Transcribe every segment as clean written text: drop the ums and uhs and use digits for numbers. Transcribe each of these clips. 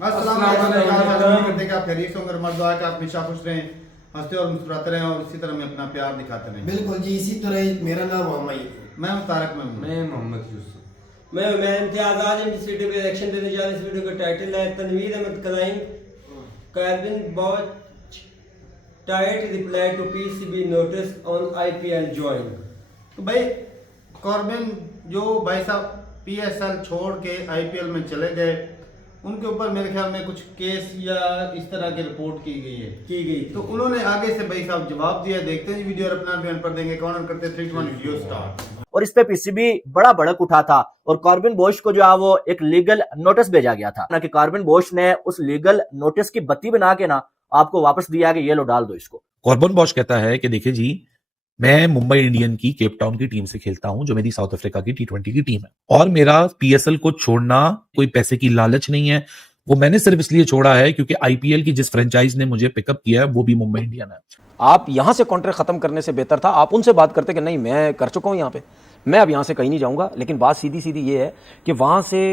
करते कि आप खैरियत से होंगे। मर्द दुआ कि आप हमेशा खुश रहें, हंसते और मुस्कुराते रहें और इसी तरह में अपना प्यार दिखाते रहें। बिल्कुल जी, इसी तरह मेरा नाम मोहम्मद, मैं तारक में हूँ। मैं मोहम्मद यूसुफ, मैं इम्तियाज। आज हम इस वीडियो पे रिएक्शन देने जा रहे हैं। इस वीडियो का टाइटल है तनवीर अहमद क्लाइंग Corbin Bosch tight reply to PCB notice on IPL join. तो भाई कॉर्बिन जो भाई साहब पीएसएल छोड़ के आईपीएल में चले गए, उनके ऊपर मेरे ख्याल में कुछ केस या इस तरह की रिपोर्ट की गई तो उन्होंने आगे से भाई साहब जवाब दिया। देखते हैं वीडियो और अपना बयान पर देंगे। कौन करते 3 2 1 वीडियो स्टार्ट। और इस पे पीसीबी बड़ा भड़क उठा था और कॉर्बिन बोश को जो है वो एक लीगल नोटिस भेजा गया था ना कि कॉर्बिन बोश ने उस लीगल नोटिस की बत्ती बना के ना आपको वापस दिया कि ये लो डाल दो इसको। कॉर्बिन बॉश कहता है कि देखिए जी, मैं मुंबई इंडियन की केप टाउन की टीम से खेलता हूं जो मेरी साउथ अफ्रीका की T20 की टीम है, और मेरा पीएसएल को छोड़ना कोई पैसे की लालच नहीं है। वो मैंने सिर्फ इसलिए छोड़ा है क्योंकि आईपीएल की जिस फ्रेंचाइज ने मुझे पिकअप किया है वो भी मुंबई इंडियन है। आप यहां से कॉन्ट्रैक्ट खत्म करने से बेहतर था आप उनसे बात करते कि नहीं मैं कर चुका हूं यहां पे, मैं अब यहां से कहीं नहीं जाऊंगा। लेकिन बात सीधी सीधी ये है कि वहां से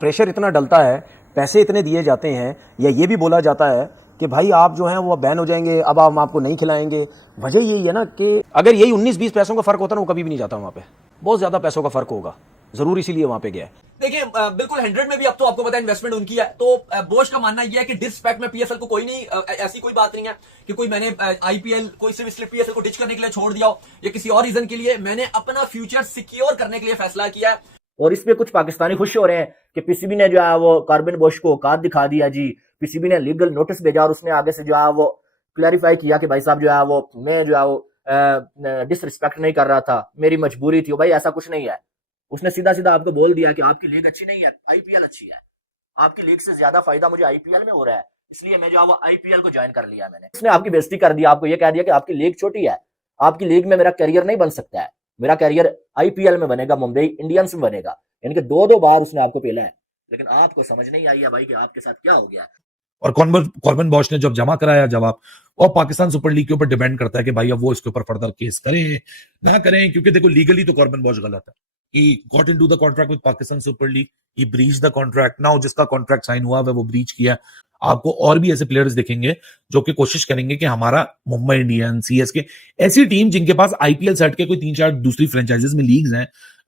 प्रेशर इतना डलता है, पैसे इतने दिए जाते हैं, या ये भी बोला जाता है कि भाई आप जो हैं वो बैन हो जाएंगे, अब हम आपको नहीं खिलाएंगे। वजह यही है ना कि अगर यही 19-20 पैसों का फर्क होता ना वो कभी भी नहीं जाता वहां पे, बहुत ज्यादा पैसों का फर्क होगा, जरूर इसीलिए वहां पे गया है। देखिए बिल्कुल 100 में भी अब तो आपको पता है इन्वेस्टमेंट उनकी है, तो बोश का मानना यह है कि डिसरिस्पेक्ट में पीएसएल को कोई नहीं, ऐसी कोई बात नहीं है कि कोई मैंने आईपीएल कोई सिर्फ इसलिए पीएसएल को डिच करने के लिए छोड़ दिया हो या किसी और रीजन के लिए, मैंने अपना फ्यूचर सिक्योर करने के लिए फैसला किया है। और इसमें कुछ पाकिस्तानी खुश हो रहे हैं कि पीसीबी ने जो है वो कॉर्बिन बोश को औकात दिखा दिया जी, पीसीबी ने लीगल नोटिस भेजा और उसने आगे से जो है वो क्लैरिफाई किया कि भाई साहब जो है वो मैं जो है वो डिसरिस्पेक्ट नहीं कर रहा था, मेरी मजबूरी थी। भाई ऐसा कुछ नहीं है, उसने सीधा सीधा आपको बोल दिया कि आपकी लीग अच्छी नहीं है, आईपीएल अच्छी है, आपकी लीग से ज्यादा फायदा मुझे आईपीएल में हो रहा है, इसलिए मैं जो है वो आईपीएल को ज्वाइन कर लिया मैंने। उसने आपकी बेइज्जती कर दिया, आपको ये कह दिया कि आपकी लीग छोटी है, आपकी लीग में मेरा करियर नहीं बन सकता है, मेरा करियर आईपीएल में बनेगा, मुंबई इंडियंस में बनेगा। यानी कि 2-2 बार उसने आपको पेला है, लेकिन आपको समझ नहीं आई है भाई कि आपके साथ क्या हो गया। और कॉर्बिन बॉश ने जब जमा कराया जवाब, और पाकिस्तान सुपर लीग के ऊपर डिपेंड करता है कि भाई अब वो इसके ऊपर फर्दर केस करें ना करें, क्योंकि देखो लीगली तो कॉर्बिन बॉश गलत है। He got into the contract with Pakistan Super League. He breached the contract. Now जिसका कॉन्ट्रैक्ट साइन हुआ है वो ब्रीच किया। आपको और भी ऐसे प्लेयर्स दिखेंगे जो कि कोशिश करेंगे कि हमारा मुंबई इंडियन, सीएसके, ऐसी टीम जिनके पास आईपीएल सेट के कोई 3-4 दूसरी फ्रेंचाइजीज में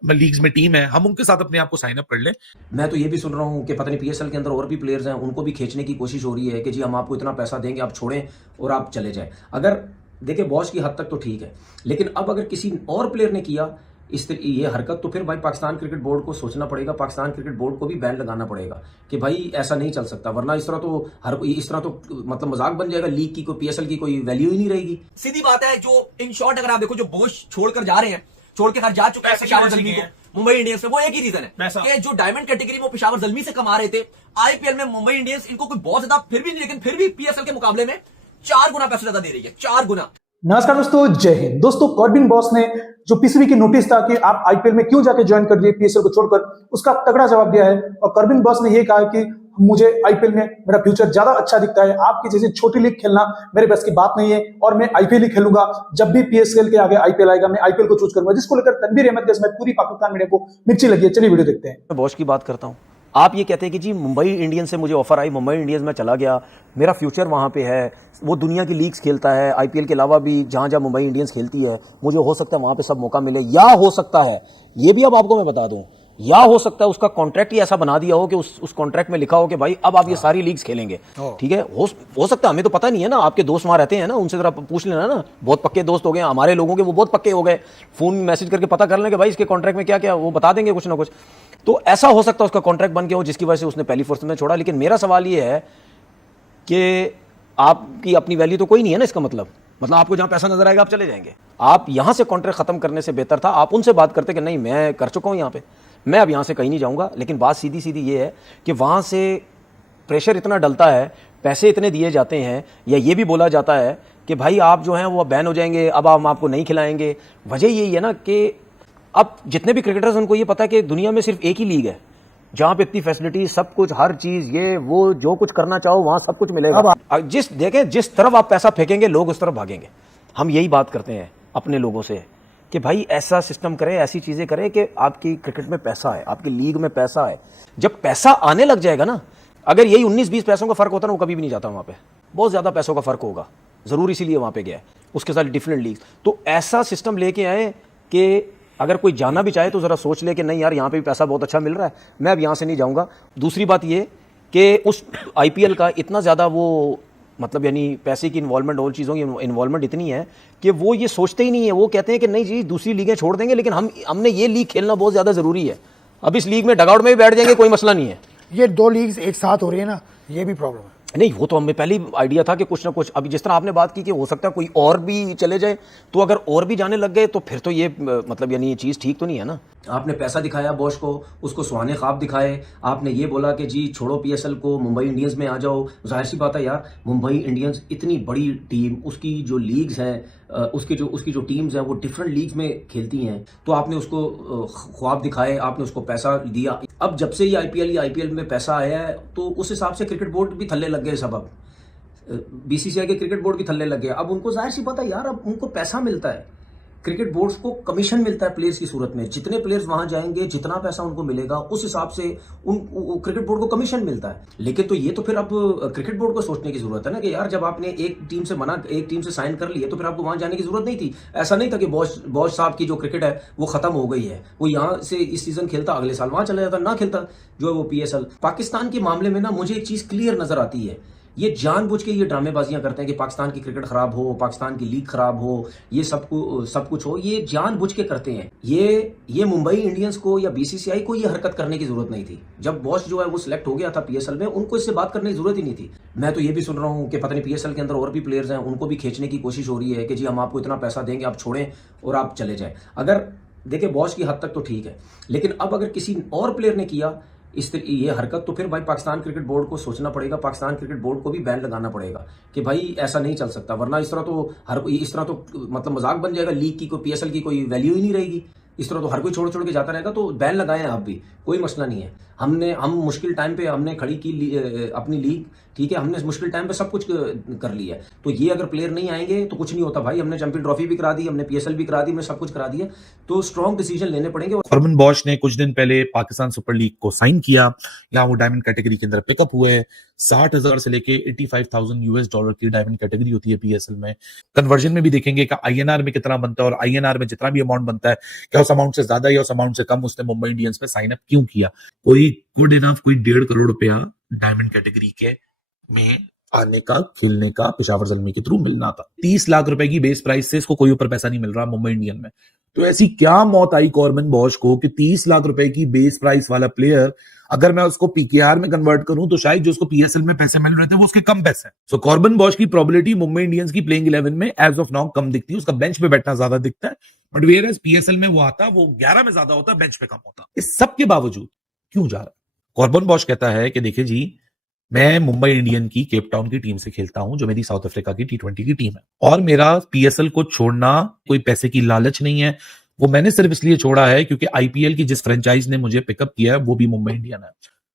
लीग्स में टीम है, हम उनके साथ अपने आप को साइन अप कर लें। मैं तो ये भी सुन रहा हूं कि पता नहीं पीएसएल के अंदर और भी प्लेयर्स हैं, उनको भी खींचने की कोशिश हो रही है कि जी हम आपको इतना पैसा देंगे, आप छोड़ें और आप चले जाएं। अगर देखिए बॉस की हद तक तो ठीक है, लेकिन अब अगर किसी और प्लेयर ने किया इस तरह ये हरकत, तो फिर भाई पाकिस्तान क्रिकेट बोर्ड को सोचना पड़ेगा, पाकिस्तान क्रिकेट बोर्ड को भी बैन लगाना पड़ेगा कि भाई ऐसा नहीं चल सकता, वरना इस तरह तो मतलब मजाक बन जाएगा, लीग की कोई पीएसएल की कोई वैल्यू ही नहीं रहेगी। सीधी बात है, जो इन शॉर्ट अगर आप देखो जो बोश छोड़कर जा रहे हैं, छोड़ के जा चुका है पेशावर ज़ल्मी को मुंबई इंडियंस में, वो एक ही रीजन है कि जो डायमंड कैटेगरी में पेशावर ज़ल्मी से कमा रहे थे, आईपीएल में मुंबई इंडियंस इनको कोई बहुत ज्यादा फिर भी नहीं, लेकिन फिर भी पीएसएल के मुकाबले में 4 गुना पैसा ज्यादा दे रही है, 4 गुना। नमस्कार दोस्तों, जय हिंद। दोस्तों कॉर्बिन बॉस ने जो पीसीबी की नोटिस था कि आप आईपीएल में क्यों जाके ज्वाइन कर दिए पीएसएल को छोड़कर, उसका तगड़ा जवाब दिया है। और कॉर्बिन बॉस ने यह कहा कि मुझे आईपीएल में मेरा फ्यूचर ज्यादा अच्छा दिखता है, आपकी जैसी छोटी लीग खेलना मेरे बस की बात नहीं है, और मैं आईपीएल ही खेलूंगा। जब भी पीएसएल के आगे आईपीएल आएगा मैं आईपीएल को चूज करूंगा, जिसको लेकर तनवीर अहमद के समय पूरी पाकिस्तान मीडिया को मिर्ची लगी है। चलिए वीडियो देखते हैं। मैं बॉस की बात करता हूं, आप ये कहते हैं कि जी मुंबई इंडियंस से मुझे ऑफर आई, मुंबई इंडियंस में चला गया, मेरा फ्यूचर वहाँ पे है, वो दुनिया की लीग्स खेलता है, आईपीएल के अलावा भी जहाँ जहाँ मुंबई इंडियंस खेलती है, मुझे हो सकता है वहाँ पे सब मौका मिले, या हो सकता है ये भी अब आपको मैं बता दूं, या हो सकता है उसका कॉन्ट्रैक्ट ही ऐसा बना दिया हो कि उस कॉन्ट्रैक्ट में लिखा हो कि भाई अब आप ये सारी लीग्स खेलेंगे। ठीक है, हो सकता है, हमें तो पता नहीं है ना, आपके दोस्त वहाँ रहते हैं ना, उनसे जरा पूछ लेना ना, बहुत पक्के दोस्त हो गए हमारे लोगों के, वो बहुत पक्के हो गए, फोन मैसेज करके पता कर लें कि भाई इसके कॉन्ट्रैक्ट में क्या क्या, वो बता देंगे कुछ ना कुछ। तो ऐसा हो सकता है उसका कॉन्ट्रैक्ट बन गया हो जिसकी वजह से उसने पहली फुर्सत में छोड़ा। लेकिन मेरा सवाल ये है कि आपकी अपनी वैल्यू तो कोई नहीं है ना, इसका मतलब आपको जहां पैसा नजर आएगा आप चले जाएंगे। आप यहां से कॉन्ट्रैक्ट खत्म करने से बेहतर था आप उनसे बात करते कि नहीं मैं कर चुका हूं यहां पे, मैं अब यहां से कहीं नहीं जाऊंगा। लेकिन बात सीधी सीधी ये है कि वहां से प्रेशर इतना डलता है, पैसे इतने दिए जाते हैं, या ये भी बोला जाता है कि भाई आप जो हैं वो बैन हो जाएंगे, अब हम आपको नहीं खिलाएंगे। वजह यही है ना कि अब जितने भी क्रिकेटर्स उनको ये पता है कि दुनिया में सिर्फ एक ही लीग है जहां पे इतनी फैसिलिटी, सब कुछ, हर चीज, ये वो जो कुछ करना चाहो वहां सब कुछ मिलेगा। जिस तरफ आप पैसा फेंकेंगे लोग उस तरफ भागेंगे। हम यही बात करते हैं अपने लोगों से कि भाई ऐसा सिस्टम करें, ऐसी चीजें करें कि आपकी क्रिकेट में पैसा है, आपकी लीग में पैसा है। जब पैसा आने लग जाएगा ना अगर यही 19-20 पैसों का फर्क होता ना, वो कभी भी नहीं जाता वहाँ पे। बहुत ज़्यादा पैसों का फर्क होगा, ज़रूर इसीलिए वहाँ पे गया है, उसके साथ डिफरेंट लीग्स। तो ऐसा सिस्टम लेके आए कि अगर कोई जाना भी चाहे तो ज़रा सोच ले कि नहीं यार, यहाँ पे भी पैसा बहुत अच्छा मिल रहा है, मैं अब यहाँ से नहीं जाऊँगा। दूसरी बात ये कि उस IPL का इतना ज़्यादा वो मतलब यानी पैसे की इन्वॉल्वमेंट, और चीज़ों की इन्वॉल्वमेंट इतनी है कि वो ये सोचते ही नहीं है। वो कहते हैं कि नहीं जी, दूसरी लीगें छोड़ देंगे, लेकिन हमने ये लीग खेलना बहुत ज़्यादा ज़रूरी है। अब इस लीग में डगआउट में भी बैठ जाएंगे, कोई मसला नहीं है। ये 2 लीग्स एक साथ हो रही है ना, ये भी प्रॉब्लम है। नहीं, वो तो हमें पहले ही आइडिया था कि कुछ ना कुछ, अभी जिस तरह आपने बात की कि हो सकता है कोई और भी चले जाए, तो अगर और भी जाने लग गए तो फिर तो ये मतलब यानी ये चीज़ ठीक तो नहीं है ना। आपने पैसा दिखाया बॉश को, उसको सुहाने ख्वाब दिखाए, आपने ये बोला कि जी छोड़ो PSL को, मुंबई इंडियंस में आ जाओ। जाहिर सी बात है यार, मुंबई इंडियंस इतनी बड़ी टीम, उसकी जो लीग्स हैं, उसकी जो टीम्स हैं वो डिफरेंट लीग्स में खेलती हैं, तो आपने उसको ख्वाब दिखाए, आपने उसको पैसा दिया। अब जब से ये IPL में पैसा आया है, तो उस हिसाब से क्रिकेट बोर्ड भी थल्ले लग गए सब। अब BCCI के क्रिकेट बोर्ड भी थल्ले लग गए। अब उनको जाहिर सी बात है यार, अब उनको पैसा मिलता है, क्रिकेट बोर्ड्स को कमीशन मिलता है प्लेयर्स की सूरत में। जितने प्लेयर्स वहां जाएंगे, जितना पैसा उनको मिलेगा, उस हिसाब से क्रिकेट बोर्ड को कमीशन मिलता है। लेकिन तो ये तो फिर अब क्रिकेट बोर्ड को सोचने की जरूरत है ना कि यार, जब आपने एक टीम से साइन कर लिया, तो फिर आपको वहां जाने की जरूरत नहीं थी। ऐसा नहीं था कि बॉश साहब की जो क्रिकेट है वो खत्म हो गई है, वो यहाँ से इस सीजन खेलता, अगले साल वहां चला जाता, ना खेलता जो है वो PSL। पाकिस्तान के मामले में ना मुझे एक चीज क्लियर नजर आती है, ये जानबूझ के ये ड्रामेबाजियां करते हैं कि पाकिस्तान की क्रिकेट खराब हो, पाकिस्तान की लीग खराब हो, ये सब कुछ हो, ये जानबूझ के करते हैं। ये मुंबई इंडियंस को या BCCI को ये हरकत करने की जरूरत नहीं थी। जब बॉस जो है वो सिलेक्ट हो गया था PSL में, उनको इससे बात करने की जरूरत ही नहीं थी। मैं तो ये भी सुन रहा हूँ कि पता नहीं PSL के अंदर और भी प्लेयर्स हैं, उनको भी खींचने की कोशिश हो रही है कि जी हम आपको इतना पैसा देंगे, आप छोड़ें और आप चले जाएं। अगर देखिए बॉस की हद तक तो ठीक है, लेकिन अब अगर किसी और प्लेयर ने किया ये हरकत, तो फिर भाई पाकिस्तान क्रिकेट बोर्ड को सोचना पड़ेगा, पाकिस्तान क्रिकेट बोर्ड को भी बैन लगाना पड़ेगा कि भाई ऐसा नहीं चल सकता, वरना इस तरह तो मतलब मजाक बन जाएगा लीग की, कोई PSL की कोई वैल्यू ही नहीं रहेगी। इस तरह तो हर कोई छोड़ के जाता रहेगा। तो बैन लगाएं आप भी, कोई मसला नहीं है। हम मुश्किल टाइम पे हमने खड़ी की अपनी लीग, ठीक है, हमने मुश्किल टाइम पे सब कुछ कर लिया है। तो ये अगर प्लेयर नहीं आएंगे तो कुछ नहीं होता भाई। हमने चैंपियन ट्रॉफी भी करा दी, हमने PSL भी करा दी, हमने सब कुछ करा दिया। तो स्ट्रॉन्ग डिसीजन लेने पड़ेंगे। कॉर्बिन बॉश ने कुछ दिन पहले पाकिस्तान सुपर लीग को साइन किया, यहाँ वो डायमंड कैटेगरी के अंदर पिकअप हुए। 60,000 से लेके $85,000 की डायमंड कैटेगरी होती है PSL में। कन्वर्जन में भी देखेंगे कि INR में कितना बनता है, और INR में जितना भी अमाउंट बनता है, क्या उस अमाउंट से ज्यादा या उस अमाउंट से कम उसने मुंबई इंडियंस पे साइन अप क्यों किया। कोई गुड इनफ कोई 1.5 करोड़ रुपया डायमंड कैटेगरी के में आने का, खेलने का पेशावर ज़ल्मी के थ्रू मिलना था। 30 लाख रुपए की बेस प्राइस से इसको कोई ऊपर पैसा नहीं मिल रहा मुंबई इंडियन में। तो ऐसी क्या मौत आई कॉर्बिन बॉश को कि 30 लाख रुपए की बेस प्राइस वाला प्लेयर, अगर मैं उसको PKR में कन्वर्ट करूं तो शायद जो उसको PSL में पैसे मिल रहे थे वो उसके कम पैसे। सो कॉर्बिन बॉश की प्रोबेबिलिटी मुंबई इंडियंस की प्लेइंग 11 में एज ऑफ नाउ कम दिखती है, उसका बेंच पे बैठना ज्यादा दिखता है। बट वेयर एज PSL में वो आता, वो 11 में ज्यादा होता, बेंच पे कम होता। इस सब के बावजूद क्यों जा रहा है? कॉर्बिन बॉश कहता है कि देखिए जी, मैं मुंबई इंडियन की केप टाउन की टीम से खेलता हूं, जो मेरी साउथ अफ्रीका की T20 की टीम है, और मेरा PSL को छोड़ना कोई पैसे की लालच नहीं है। वो मैंने सिर्फ इसलिए छोड़ा है क्योंकि IPL की जिस फ्रेंचाइज ने मुझे पिकअप किया है वो भी मुंबई इंडियन है।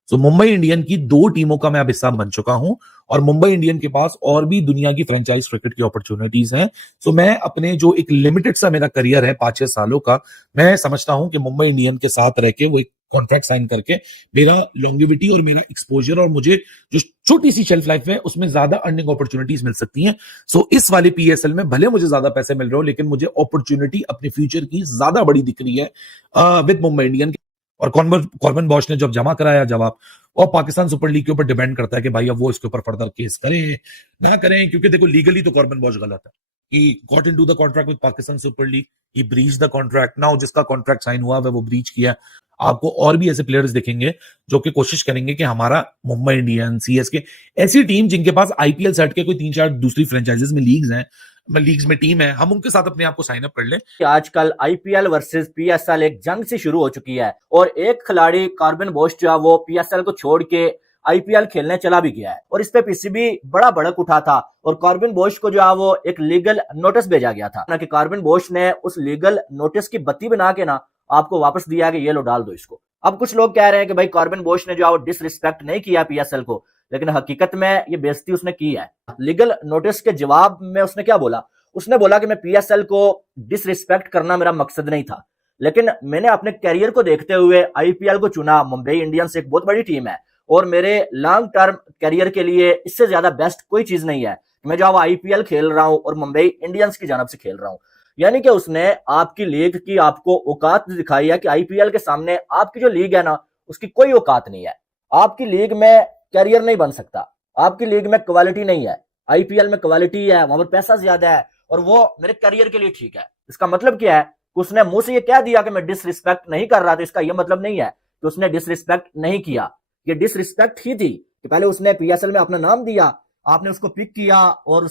तो मुंबई इंडियन की 2 टीमों का मैं अब हिस्सा बन चुका हूं, और मुंबई इंडियन के पास और भी दुनिया की फ्रेंचाइज क्रिकेट की अपॉर्चुनिटीज हैं। सो मैं अपने जो एक लिमिटेड सा मेरा करियर है 5-6 सालों का, मैं समझता हूं कि मुंबई इंडियन के साथ रह के वो एक कॉन्ट्रैक्ट साइन करके मेरा लॉन्गेविटी और मेरा एक्सपोजर और मुझे जो छोटी सी शेल्फ लाइफ है उसमें ज्यादा अर्निंग अपॉर्चुनिटीज मिल सकती हैं। सो इस वाले PSL में भले मुझे ज्यादा पैसे मिल रहे हो, लेकिन मुझे अपॉर्चुनिटी अपने फ्यूचर की ज्यादा बड़ी दिख रही है विद मुंबई इंडियन। और कॉर्बिन बॉश ने जब जमा कराया जवाब, और पाकिस्तान सुपर लीग के ऊपर डिपेंड करता है कि भाई अब वो इसके ऊपर फर्दर केस करें ना करें, क्योंकि देखो लीगली तो कॉर्बिन बॉश गलत है। He got into the contract with Pakistan Super League. He breached the contract. Now जिसका कॉन्ट्रैक्ट साइन हुआ है वो ब्रीच किया। आपको और भी ऐसे प्लेयर्स दिखेंगे जो कि कोशिश करेंगे कि हमारा मुंबई इंडियन, CSK, ऐसी टीम जिनके पास IPL सेट के कोई 3-4 दूसरी फ्रेंचाइजीज में लीग्स में टीम है, हम उनके साथ अपने आप को साइन अप कर लें। आजकल IPL वर्सेस PSL एक जंग से शुरू हो चुकी है, और एक खिलाड़ी कॉर्बिन बॉश जो है वो PSL को छोड़ के IPL खेलने चला भी गया है, और इस पे PCB बड़ा भड़क उठा था, और कॉर्बिन बॉश को जो है वो एक लीगल नोटिस भेजा गया था कि कॉर्बिन बॉश ने उस लीगल नोटिस की बत्ती बना के ना आपको वापस दिया कि ये लो डाल दो इसको। अब कुछ लोग कह रहे हैं कि भाई कॉर्बिन बॉश ने जो है वो डिसरिस्पेक्ट नहीं किया PSL को, लेकिन हकीकत में ये बेइज्जती उसने की है। लीगल नोटिस के जवाब में उसने क्या बोला? उसने बोला कि मैं PSL को डिसरिस्पेक्ट करना मेरा मकसद नहीं था, लेकिन मैंने अपने कैरियर को देखते हुए IPL को चुना। मुंबई इंडियंस एक बहुत बड़ी टीम है, और मेरे लॉन्ग टर्म करियर के लिए इससे ज्यादा बेस्ट कोई चीज नहीं है। मैं जो आईपीएल खेल रहा हूं और मुंबई इंडियंस की जानब से खेल रहा हूं, यानी कि उसने आपकी लीग की आपको औकात दिखाई है कि आईपीएल के सामने आपकी जो लीग है ना, उसकी कोई औकात नहीं है। आपकी लीग में कैरियर नहीं बन सकता, आपकी लीग में क्वालिटी नहीं है। आईपीएल में क्वालिटी है, वहां पर पैसा ज्यादा है और वो मेरे करियर के लिए ठीक है। इसका मतलब क्या है कि उसने मुंह से ये कह दिया कि मैं डिसरिस्पेक्ट नहीं कर रहा था, इसका यह मतलब नहीं है कि उसने डिसरिस्पेक्ट नहीं किया। ये डिसरिस्पेक्ट ही थी कि पहले उसने पीएसएल में अपना नाम दिया, आपने उसको पिक किया और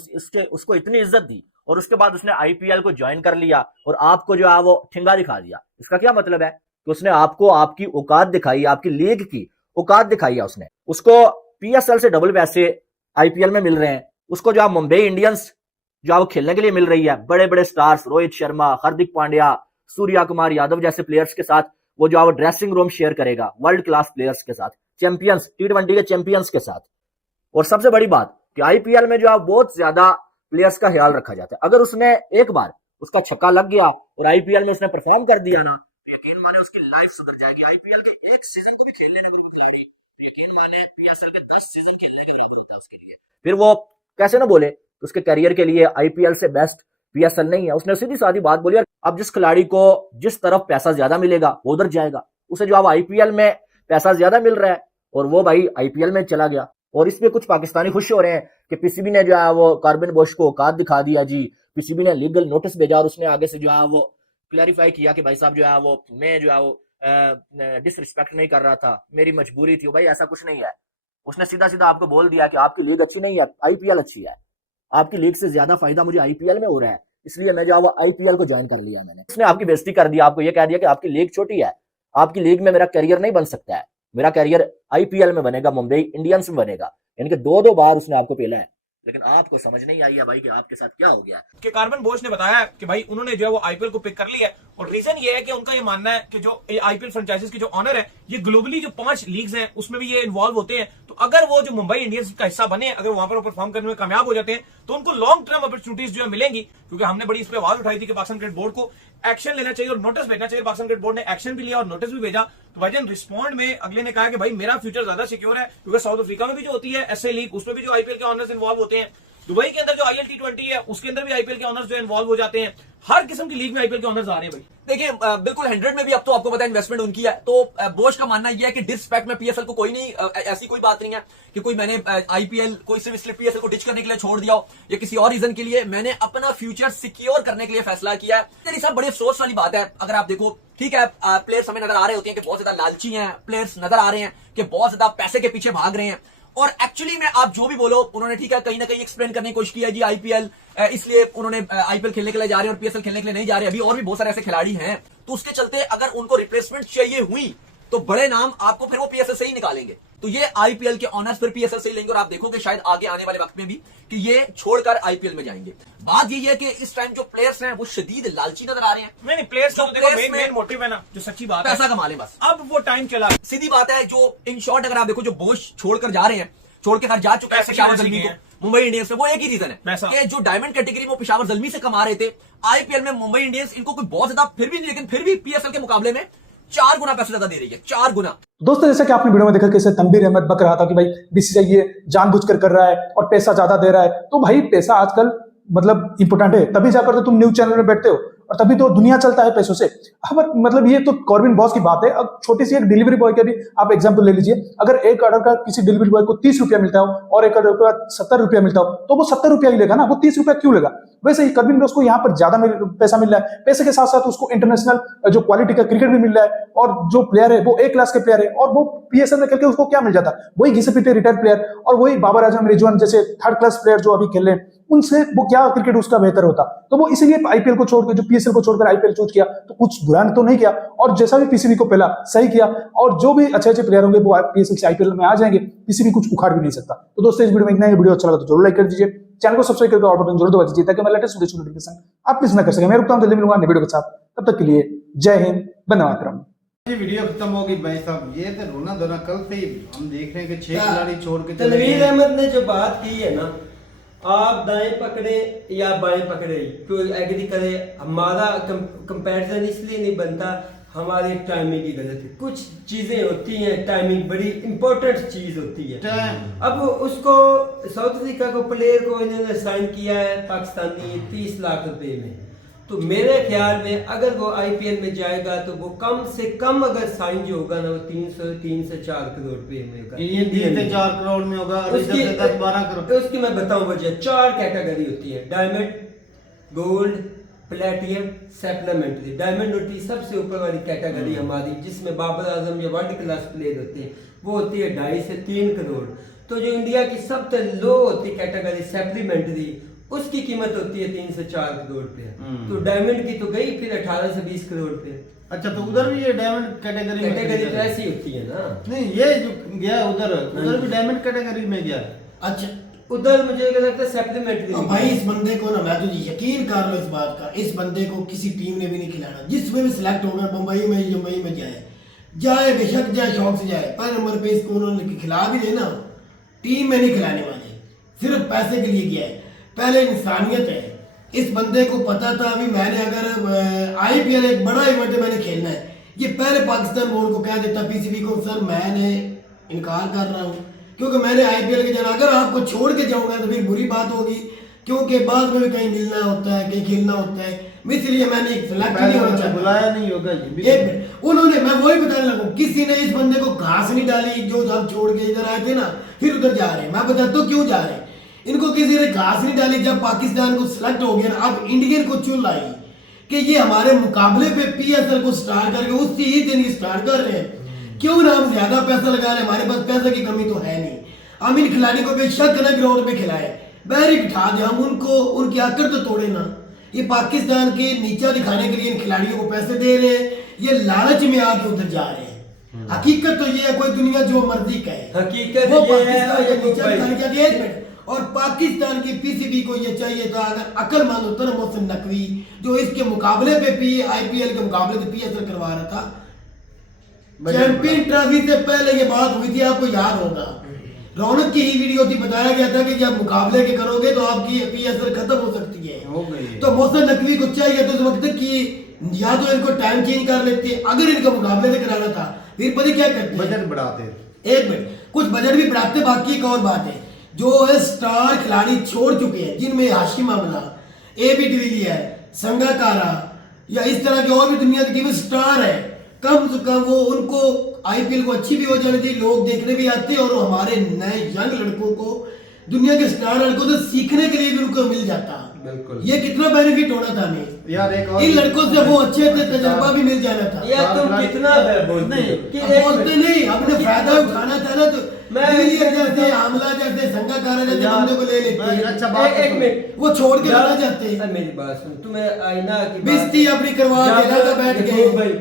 उसको इतनी इज्जत दी और उसके बाद उसने आईपीएल को ज्वाइन कर लिया और आपको जो है वो ठिंगा दिखा दिया। इसका क्या मतलब है कि उसने आपको आपकी औकात दिखाई, आपकी लीग की औकात दिखाई है। उसको पीएसएल से डबल पैसे आईपीएल में मिल रहे हैं। उसको जो मुंबई इंडियंस जो खेलने के लिए मिल रही है, बड़े बड़े स्टार्स रोहित शर्मा, हार्दिक पांड्या, सूर्या कुमार यादव जैसे प्लेयर्स के साथ वो जो ड्रेसिंग रूम शेयर करेगा वर्ल्ड क्लास प्लेयर्स के साथ, चैंपियंस, T20 के चैंपियंस के साथ। और सबसे बड़ी बात कि आईपीएल में जो बहुत ज्यादा प्लेयर्स का ख्याल रखा जाता है। अगर उसने एक बार उसका छक्का लग गया और आईपीएल में उसने परफॉर्म कर दिया ना, तो यकीन माने उसकी लाइफ सुधर जाएगी। आईपीएल के एक सीजन को भी खेल लेने कोई खिलाड़ी, तो यकीन माने पीएसएल के 10 सीजन खेलने के बराबर होता है उसके लिए। फिर वो कैसे ना बोले तो उसके करियर के लिए आईपीएल से बेस्ट पीएसएल नहीं है। उसने सीधी सादी बात बोली। अब जिस खिलाड़ी को जिस तरफ पैसा ज्यादा मिलेगा वो उधर जाएगा। उसे जो आईपीएल में पैसा ज्यादा मिल रहा है और वो भाई आईपीएल में चला गया। और इसमें कुछ पाकिस्तानी खुश हो रहे हैं कि पीसीबी ने जो है वो कार्बिन बोश को औकात दिखा दिया जी, पीसीबी ने लीगल नोटिस भेजा और उसने आगे से जो है वो क्लैरिफाई किया कि भाई साहब जो है वो मैं जो है वो डिसरिस्पेक्ट नहीं कर रहा था, मेरी मजबूरी थी। भाई ऐसा कुछ नहीं है। उसने सीधा सीधा आपको बोल दिया कि आपकी लीग अच्छी नहीं है, आईपीएल अच्छी है, आपकी लीग से ज्यादा फायदा मुझे आईपीएल में हो रहा है, इसलिए मैं जो आईपीएल को ज्वाइन कर लिया मैंने। उसने आपकी बेइज्जती कर दी, आपको ये कह दिया कि आपकी लीग छोटी है, आपकी लीग में मेरा करियर नहीं बन सकता है, मेरा करियर आईपीएल में बनेगा, मुंबई इंडियंस में बनेगा। यानी कि दो बार उसने आपको पेला है, लेकिन आपको समझ नहीं आई है भाई कि आपके साथ क्या हो गया। कि कार्बन बोश ने बताया कि भाई उन्होंने जो है वो आईपीएल को पिक कर लिया है और रीजन ये है कि उनका ये मानना है कि जो आईपीएल फ्रेंचाइजीज के जो ऑनर है, ये ग्लोबली जो 5 लीग्स हैं उसमें भी ये इन्वॉल्व होते हैं। तो अगर वो जो मुंबई इंडियंस का हिस्सा बने, अगर वहां पर परफॉर्म करने में कामयाब हो जाते हैं तो उनको लॉन्ग टर्म अपॉर्चुनिटीज जो है मिलेंगी। क्योंकि हमने बड़ी इस पर आवाज उठाई थी कि पाकिस्तान क्रिकेट बोर्ड को एक्शन लेना चाहिए और नोटिस भेजना चाहिए। पाकिस्तान क्रिकेट बोर्ड ने एक्शन भी लिया और नोटिस भी भेजा। तो भाईजान रिस्पॉन्ड में अगले ने कहा कि भाई मेरा फ्यूचर ज्यादा सिक्योर है, क्योंकि साउथ अफ्रीका में भी जो होती है एसए लीग, उसमें भी जो आईपीएल के ऑनर्स इन्वॉल्व होते हैं। दुबई के अंदर जो आईएल T20 है उसके अंदर भी आईपीएल के ऑनर्स जो इन्वॉल्व हो जाते हैं। हर किस्म की लीग में आईपीएल के ऑनर्स आ रहे हैं भाई। देखिए बिल्कुल 100 में भी अब तो आपको पता है इन्वेस्टमेंट उनकी है। तो बोश का मानना यह है कि डिसरिस्पेक्ट में पीएसएल को कोई नहीं, ऐसी कोई बात नहीं है कि कोई मैंने आईपीएल कोई सिर्फ इसलिए पीएसएल को डिच करने के लिए छोड़ दिया हो या किसी और रीजन के लिए। मैंने अपना फ्यूचर सिक्योर करने के लिए फैसला किया है। मेरी साहब बड़ी अफसोस वाली बात है। अगर आप देखो, ठीक है, प्लेयर्स हमें नजर आ रहे होते हैं कि बहुत ज्यादा लालची हैं, प्लेयर्स नजर आ रहे हैं कि बहुत ज्यादा पैसे के पीछे भाग रहे हैं। और एक्चुअली में आप जो भी बोलो, उन्होंने ठीक है कहीं ना कहीं एक्सप्लेन करने की कोशिश की है जी आईपीएल इसलिए उन्होंने आईपीएल खेलने के लिए जा रहे हैं और पीएसएल खेलने के लिए नहीं जा रहे। अभी और भी बहुत सारे ऐसे खिलाड़ी हैं, तो उसके चलते अगर उनको रिप्लेसमेंट चाहिए हुई तो बड़े नाम आपको फिर वो पीएसएल से ही निकालेंगे। तो ये आईपीएल के ऑनर्स फिर पीएसएल से ही लेंगे और आप देखोगे शायद आगे आने वाले वक्त में भी कि ये छोड़कर आईपीएल में जाएंगे। बात ये है कि इस टाइम जो प्लेयर्स हैं वो शदीद लालची नजर आ रहे हैं। नहीं प्लेयर्स का तो देखो मेन मोटिव है ना, जो सच्ची बात है पैसा कमा ले बस। अब वो टाइम चला। सीधी बात है, जो इन शॉर्ट अगर आप देखो जो बोश छोड़कर जा रहे हैं, छोड़ के घर जा चुका है पेशावर ज़ल्मी को मुंबई इंडियंस में, वो एक ही रीजन है कि जो डायमंड कैटेगरी में पेशावर ज़ल्मी से कमा रहे थे, आईपीएल में मुंबई इंडियंस इनको कोई बहुत ज्यादा फिर भी, लेकिन फिर भी पीएसएल के मुकाबले में 4 गुना पैसे ज्यादा दे रही है, 4 गुना। दोस्तों जैसा कि आपने वीडियो में देखा कैसे तनवीर अहमद बक रहा था कि भाई बीसीसीआई ये जानबूझकर कर रहा है और पैसा ज्यादा दे रहा है। तो भाई पैसा आजकल मतलब इंपोर्टेंट है, तभी जाकर तो तुम न्यूज चैनल में बैठते हो और तभी तो दुनिया चलता है पैसों से। अब मतलब ये तो कॉर्बिन बॉस की बात है। अब छोटी सी एक डिलीवरी बॉय का भी आप एग्जांपल ले लीजिए। अगर एक ऑर्डर का किसी डिलीवरी बॉय को 30 रुपया मिलता हो और एक ऑर्डर का 70 रुपया मिलता हो, तो वो 70 रुपया ही लेगा ना, वो 30 रुपया क्यों लेगा? वैसे ही कॉर्बिन बॉस को यहाँ पर ज्यादा पैसा मिल रहा है। पैसे के साथ साथ उसको इंटरनेशनल जो क्वालिटी का क्रिकेट भी मिल रहा है और जो प्लेयर है वो A क्लास के प्लेयर है और वो पीएसएल में खेल के उसको क्या मिल जाता है? वही घिसे पीटे रिटायर्ड प्लेयर और वही बाबर आजम, रिजवान जैसे 3rd क्लास प्लेयर जो अभी खेल रहे हैं, उनसे वो क्या क्रिकेट उसका बेहतर होता। तो वो इसीलिए आईपीएल को छोड़कर, जो पीएसएल को छोड़कर आईपीएल चूज किया, तो कुछ बुरा तो नहीं किया और जैसा भी पीसीबी को पहला सही किया। और जो भी अच्छे अच्छे प्लेयर होंगे वो पीएसएल से आईपीएल में आ जाएंगे, पीसीबी कुछ उखाड़ भी नहीं सकता। तो दोस्तों इस वीडियो में इतना ही। वीडियो अच्छा लगा तो जरूर लाइक कर दीजिए, चैनल को सब्सक्राइब करके और बटन जरूर दबा दीजिए ताकि मैं लेटेस्ट वीडियो की नोटिफिकेशन आप मिस ना कर सके। मैं रुकता हूं, जल्दी मिलूंगा नए वीडियो के साथ। तब तक के लिए जय हिंद, वंदे मातरम। ये वीडियो खत्म होगी भाई साहब। ये तो रोना धोना कल से ही हम देख रहे हैं कि 6 खिलाड़ी छोड़ के चले तनवीर गए। अहमद ने जो बात की है ना, आप दाएं पकड़े या बाएं पकड़े, कोई एग्री करे, हमारा कंपैरिजन इसलिए नहीं बनता हमारी टाइमिंग की गलत है। कुछ चीजें होती हैं, टाइमिंग बड़ी इंपॉर्टेंट चीज होती है। अब उसको साउथ अफ्रीका को प्लेयर को इन्होंने साइन किया है पाकिस्तानी 30 लाख रुपए में, तो मेरे ख्याल में अगर वो आईपीएल में जाएगा तो वो कम से कम अगर साइन जो होगा ना वो 3 से 4 करोड़ रुपए में होगा। ये 4 करोड़ में होगा, 10-12 करोड़। उसकी मैं बताऊं वजह, 4 कैटेगरी होती है, diamond, gold, platinum, supplementary. Diamond होती है सबसे ऊपर वाली कैटेगरी हमारी, जिसमें बाबर आजम या वर्ल्ड क्लास प्लेयर होते हैं, वो होती है 2.5 से 3 करोड़। तो जो इंडिया की सबसे लो होती कैटेगरी सप्लीमेंट्री, उसकी कीमत होती है 3 से 4 करोड़ रुपए। तो डायमंड की तो गई फिर 18 से 20 करोड़ रुपए। अच्छा, तो उधर भी ये डायमंड कैटेगरी तो ऐसी होती है ना? नहीं, ये जो गया उधर भी डायमंड कैटेगरी में गया। अच्छा, उधर मुझे लगता है सप्लीमेंट्री। भाई इस बंदे को ना, मैं तो यकीन कर लो इस बात का, इस बंदे को किसी टीम ने भी नहीं खिलाना। जिसमें भी सिलेक्ट होगा मुंबई में जाए बेशक जाए, शौक से जाए, पर नंबर पे इसको उन्होंने खिला भी देना, टीम में नहीं खिलाने वाले, सिर्फ पैसे के लिए गया है। पहले इंसानियत है। इस बंदे को पता था अभी मैंने अगर आईपीएल एक बड़ा इवेंट है, मैंने खेलना है, ये पहले पाकिस्तान बोर्ड को कह देता, पीसीबी को, सर मैंने इनकार कर रहा हूँ क्योंकि मैंने आईपीएल के जाना, अगर आपको छोड़ के जाऊंगा तो फिर बुरी बात होगी, क्योंकि बाद में भी कहीं मिलना होता है, कहीं खेलना होता है, इसलिए मैंने सिलेक्ट नहीं होना चाहता। बुलाया नहीं होगा एक मिनट, उन्होंने, मैं वही बताने लगूं, किसी ने इस बंदे को घास नहीं डाली, जो हम छोड़ के इधर आए थे ना, फिर उधर जा रहे हैं। मैं बताता हूँ क्यों जा रहे हैं। इनको किसी ने घास नहीं डाली। जब पाकिस्तान को सिलेक्ट हो गया ना, अब इंडियन को चुन लाई कि ये हमारे मुकाबले पे पीएसएल को स्टार्ट करके उसी ही दिन स्टार्ट कर रहे हैं, क्यों ना हम ज्यादा पैसा लगा रहे हैं, हमारे पास पैसे की कमी तो है नहीं। हम इन खिलाड़ी को बेशक ना ग्राउंड में खिलाए, बैरी बिठा दे, हम उनको उनकी आकर तो तोड़े ना। ये पाकिस्तान के नीचा दिखाने के लिए इन खिलाड़ियों को पैसे दे रहे हैं, ये लालच में आके उधर जा रहे हैं। हकीकत तो ये है, कोई दुनिया जो मर्जी कहे, हकीकत वो ये पाकिस्तान है। के नीचा दिखाने के लिए। एक मिनट, और पाकिस्तान की पीसीबी को ये चाहिए था, अगर अक्लमंद होता ना मोहसिन नकवी, जो इसके मुकाबले पे आईपीएल के मुकाबले पे पीएसएल करवा रहा था, चैंपियन ट्रॉफी से पहले ये बात हुई थी, आपको याद होगा, रौनक की ही वीडियो थी, बताया गया था कि जब मुकाबले के करोगे तो आपकी पीएसएल खत्म हो सकती है। हो गई। तो मोहसिन नकवी को चाहिए तो उस वक्त कि या तो इनको टाइम चेंज कर लेते, अगर इनको मुकाबले से कराना था, फिर पता क्या करते, बजट बढ़ाते। एक मिनट, कुछ बजट भी बढ़ाते। बाकी एक और बात है, जो है स्टार खिलाड़ी छोड़ चुके हैं, जिनमें हाशिम अमला, एबी डिविलियर, संगाकारा या इस तरह के और भी दुनिया की टीम स्टार है, कम से कम वो उनको आईपीएल को अच्छी भी हो जानी थी, लोग देखने भी आते और हमारे नए यंग लड़कों को, दुनिया के स्टार लड़कों से सीखने के लिए भी उनको मिल जाता। बिल्कुल, ये कितना बेनिफिट होना था हमें यार। एक और इन लड़कों से वो अच्छे तजर्बा भी मिल जाना था। यार तुम कितना बोलते नहीं, हमने फायदा उठाना था ना, तो जैसे हमला जैसे संगाकारा जैसे बंदे को ले लेते हैं। अच्छा बात, एक मिनट, वो छोड़ के जाना चाहते हैं। मेरी बात सुन, तुम्हें आईना की बिस्ती अपनी करवा के बैठ गए भाई,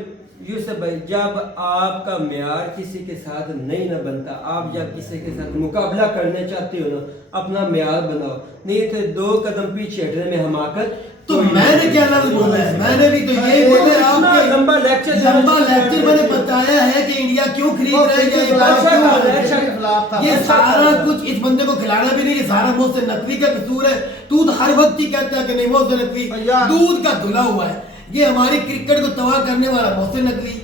यूसुफ भाई, जब आपका म्यार किसी के साथ नहीं ना बनता, आप जब किसी के साथ मुकाबला करने चाहते हो ना, अपना म्यार बनाओ, नहीं तो 2 कदम पीछे हटने में हमाकत। तो मैंने क्या लफ्ज बोला है, मैंने भी तो यही बोला है। आपके लंबा लेक्चर मैंने बताया है कि इंडिया क्यों खरीद रहा है, ये सारा कुछ इस बंदे को खिलाना भी नहीं, ये सारा मोहसिन नकवी का कसूर है। तू तो हर वक्त ही कहता है कि नहीं, मोहसिन नकवी दूध का धुला हुआ है। ये हमारी क्रिकेट को तबाह करने वाला मोहसिन नकवी,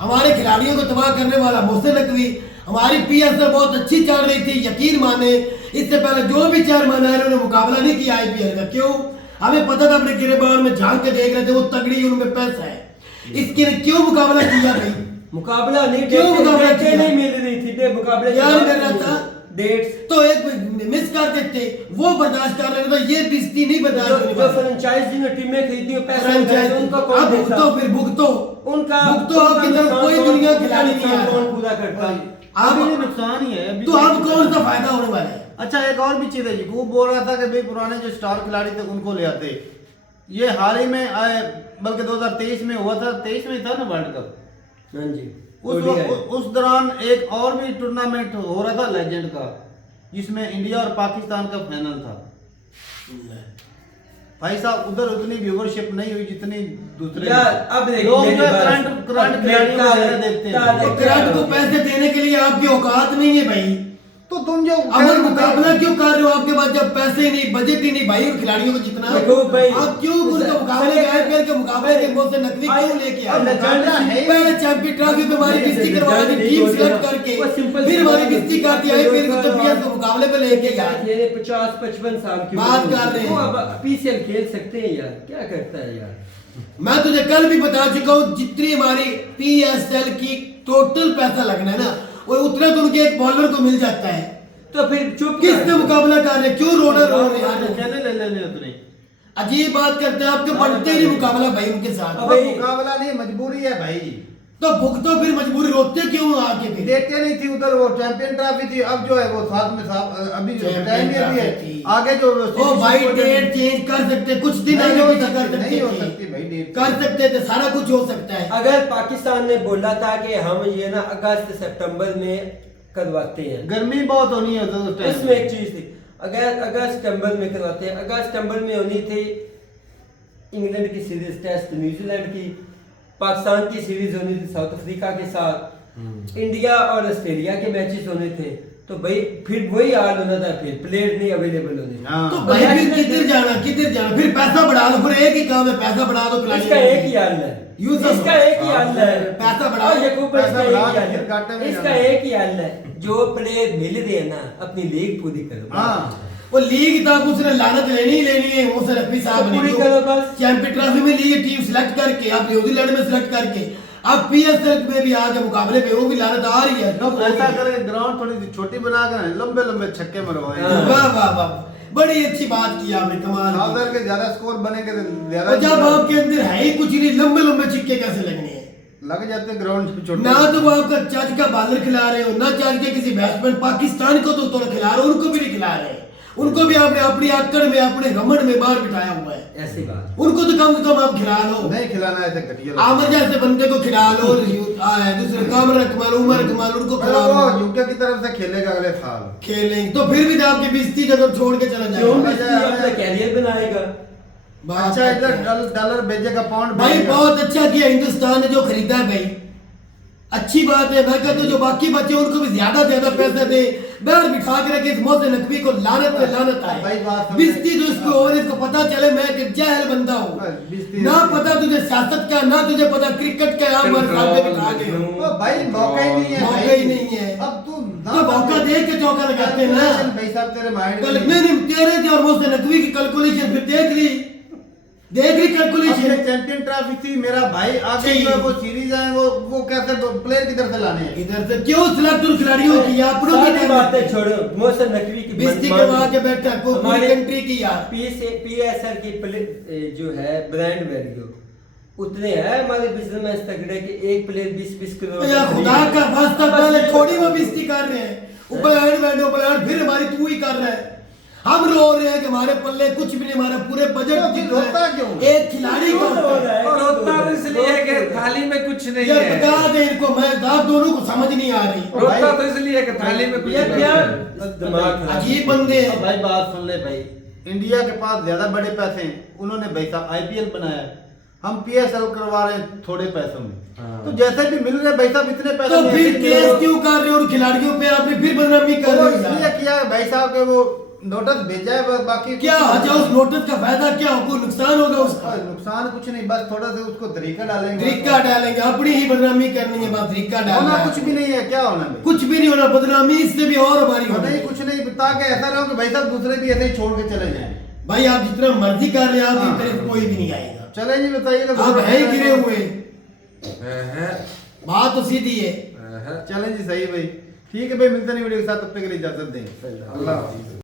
हमारे खिलाड़ियों को तबाह करने वाला मोहसिन नकवी। हमारी पीएसएल बहुत अच्छी चल रही थी, यकीन माने, इससे पहले जो भी 4 महीने उन्होंने मुकाबला नहीं किया आईपीएल का। क्यों? हमें पता था, अपने गिरेबान में झांक के देख रहे थे, वो तगड़ी, उनमें पैसा है, इसके लिए क्यों मुकाबला किया भाई? मुकाबला नहीं, क्यों मुकाबला किया? नहीं मिल रही थी, मुकाबले क्या नहीं मिल रहा था, डेट्स तो एक मिस कर देते, वो बर्दाश्त कर रहे थे, ये बिस्ती नहीं बर्दाश्त करने जो वाले। फ्रेंचाइज जिन्होंने टीमें खरीदी पैसा फ्रेंचाइज उनका कौन अब देता? भुगतो, फिर भुगतो, उनका भुगतो। आपकी तरफ कोई दुनिया खिलाड़ी नहीं आ कौन रहा, पूरा करता है? आप ये नुकसान ही है अभी। तो अब कौन सा फायदा होने वाला है? अच्छा, एक और भी चीज है जी, वो बोल रहा था कि भाई पुराने जो स्टार खिलाड़ी थे उनको ले आते। ये हाल ही में आए, बल्कि 2023 में हुआ था, 23 में था ना वर्ल्ड कप। हाँ जी, उस दौरान एक और भी टूर्नामेंट हो रहा था लेजेंड का, जिसमें इंडिया और पाकिस्तान का फाइनल था। भाई साहब, उधर उतनी व्यूवरशिप नहीं हुई जितनी दूसरे यार, अब लोग करंट खिलाड़ियों को देखते हैं। तो करंट को पैसे देने के लिए आपकी औकात नहीं है भाई, तो तुम जो अमर मुकाबला क्यों कर रहे हो? आपके पास जब पैसे नहीं, बजट ही नहीं भाई, और खिलाड़ियों को जितना है, देखो भाई, आप क्यों उनके मुकाबले के आईपीएल के मुकाबले के मुंह से नकवी क्यों लेके आए? पहले चैंपियन ट्रॉफी पे हमारी बेइज्जती करवा दी, टीम सिलेक्ट करके, फिर हमारी बेइज्जती कर दी आईपीएल के चैंपियन के मुकाबले पे लेके गए। 50-55 साल की बात कर रहे हैं। वो अब पीसीएल खेल सकते हैं यार, क्या करता है यार। मैं तुझे कल भी बता चुका हूँ, जितनी हमारी पीएसएल की टोटल पैसा लगना है ना, वो उतना तो उनके एक बॉलर को मिल जाता है। तो फिर चुप किससे मुकाबला कर रहे, क्यों रो रहे यार? चैनल ले ले उतने अजीब बात करते हैं, आपके बनते नहीं मुकाबला भाई उनके साथ। अब मुकाबला नहीं, मजबूरी है भाई। तो भुगतो फिर मजबूरी, रोते क्यों आके फिर? देते नहीं थी उधर, वो चैंपियन ट्रॉफी थी, अब जो है वो साथ में साथ अभी टाइम भी अभी है आगे जो ओ भाई डेट चेंज कर सकते, कुछ दिन आगे पीछे कर सकते, नहीं हो सकती भाई डेट, कर सकते थे, सारा कुछ हो सकता है। अगर पाकिस्तान ने बोला था कि हम ये ना अगस्त सितंबर में करवाते हैं, गर्मी बहुत होनी है उस टाइम, उसमें एक चीज थी, अगर अगस्त सितंबर में करवाते हैं, अगस्त सितंबर में होनी थी इंग्लैंड की सीरीज टेस्ट, न्यूजीलैंड की, पाकिस्तान की सीरीज होनी थी साउथ अफ्रीका के साथ, इंडिया और ऑस्ट्रेलिया के मैचेस होने थे, तो भाई फिर वही हाल होना था, फिर प्लेयर नहीं अवेलेबल होने। तो भाई फिर किधर जाना, फिर पैसा बढ़ा लो, फिर एक ही काम है, पैसा बढ़ा दो। इसका एक ही हल है, इसका एक ही हल है, पैसा बढ़ाओ, इसका एक ही हल है, जो प्लेयर मिल रहे हैं ना, अपनी लीग पूरी करो। वो लीग तक उसने लानत लेनी ही लेनी है, वो सर रफी साहब ने पूरी करो बस। चैंपियन ट्रॉफी में लीग टीम सिलेक्ट करके, आप न्यूजीलैंड में सिलेक्ट करके, अब पीएसएल में भी आगे मुकाबले पे वो भी लानत आ रही है। ऐसा करें, ग्राउंड थोड़ी सी छोटी बनाकर लंबे लंबे छक्के मरवाए। वाह वाह वाह, बड़ी अच्छी बात की आपने, कमाल। उधर के ज्यादा स्कोर बनेंगे तो और ज्यादा, जब आपके अंदर है ही कुछ नहीं, लंबे लंबे छिक्के कैसे लगने हैं? लग जाते ग्राउंड छोटे। ना तो वो आपका चर्च का बालर खिला रहे हो, ना चर्च के किसी बैट्समैन पाकिस्तान को तो खिला रहे हो, उनको भी नहीं खिला रहे, उनको भी आपने अपनी आकड़ में, अपने घमंड में बाहर बिठाया हुआ है। ऐसी बात, उनको तो कम से कम आप खिला लो, नहीं खिलाना ऐसे घटिया। आमर जैसे बंदे को खिला लो, दूसरे कामर कमाल, उमर कमाल, उनको खिला लो। यूके की तरफ से खेलेगा अगले साल, खेलेंगे तो फिर भी आपकी बेइज्जती जब छोड़ के चला जाएगा, अपना कैरियर बनाएगा। अच्छा इधर डॉलर भेजेगा, पाउंड भाई बहुत अच्छा किया हिंदुस्तान ने जो खरीदा है भाई, अच्छी बात है। मैं कहता हूं जो बाकी बच्चे उनको भी ज्यादा पैसा दे, बैठ बिठा के रखे, इस मौत नकवी को लानत पे लानत आए, बिस्ती जो इसको, और इसको पता चले मैं कि जाहिल बंदा हूँ, ना पता तुझे सियासत का, ना तुझे पता क्रिकेट का, आप हमारे सामने बिठा के भाई मौका ही नहीं है, मौका ही नहीं है। अब तू तो मौका देख के चौका लगाते हैं ना भाई साहब, तेरे माइंड कल मैंने तेरे और मौत नकवी की कैलकुलेशन फिर देख ली कैलकुलेशन। चैंपियन ट्रॉफी थी, मेरा भाई आगे जो वो सीरीज है, वो कैसे प्लेयर किधर से लाने हैं, इधर से क्यों सिलेक्ट खिलाड़ियों की अपनों की बातें छोड़ो, मोहसिन नकवी की बेइज्जती करवा के बैठा पूरी कंट्री की यार। पीएसएल की जो है ब्रांड वैल्यू उतने है हमारे बिजनेस में तगड़े कि एक प्लेयर 20-20 करोड़। यार खुदा का वास्ता, पहले थोड़ी वो बेइज्जती कर रहे हैं, ऊपर फिर हमारी तू ही कर रहा है, हम रो रहे हैं कि हमारे पल्ले कुछ भी नहीं, हमारा पूरे बजट एक खिलाड़ी को रोता तो इसलिए है कि थाली में कुछ नहीं यार है। बता दे इनको, मैं आप दोनों को समझ नहीं आ रही। रोता तो इसलिए है कि थाली में कुछ नहीं है। दिमाग अजीब बंदे हैं भाई। बात सुन ले भाई, इंडिया के पास ज्यादा बड़े पैसे हैं, उन्होंने भाई साहब आईपीएल बनाया, हम पीएसएल करवा रहे हैं थोड़े पैसों में, तो जैसे भी मिल रहे भाई साहब इतने पैसे, तो फिर केस क्यों कर रहे हो उन खिलाड़ियों पे? आपने फिर बदनामी कर रहे हो, इसलिए किया भाई साहब के वो नोटिस भेजा है, बाकी क्या अच्छा उस नोटिस का फायदा क्या हो, कोई नुकसान होगा उसका? नुकसान कुछ नहीं, बस थोड़ा सा उसको तरीका डालेंगे, अपनी ही बदनामी करनी है, बस तरीका डालना होना है। कुछ भी नहीं है, क्या होना है, कुछ भी नहीं होना, बदनामी इससे भी और हमारी होनी नहीं कुछ नहीं, ताकि ऐसा ना हो कि भाई साहब दूसरे भी ऐसे ही छोड़ के चले जाएं। भाई आप जितना मर्जी कर रहे हैं, आपकी तरफ कोई भी नहीं आएगा, चले जी बताइएगा, आप है ही गिरे हुए, बात तो सीधी है। चलें जी, सही भाई, ठीक है भाई, मिलते नहीं वीडियो के साथ, तब तक के लिए इजाजत दें, अल्लाह हाफिज़।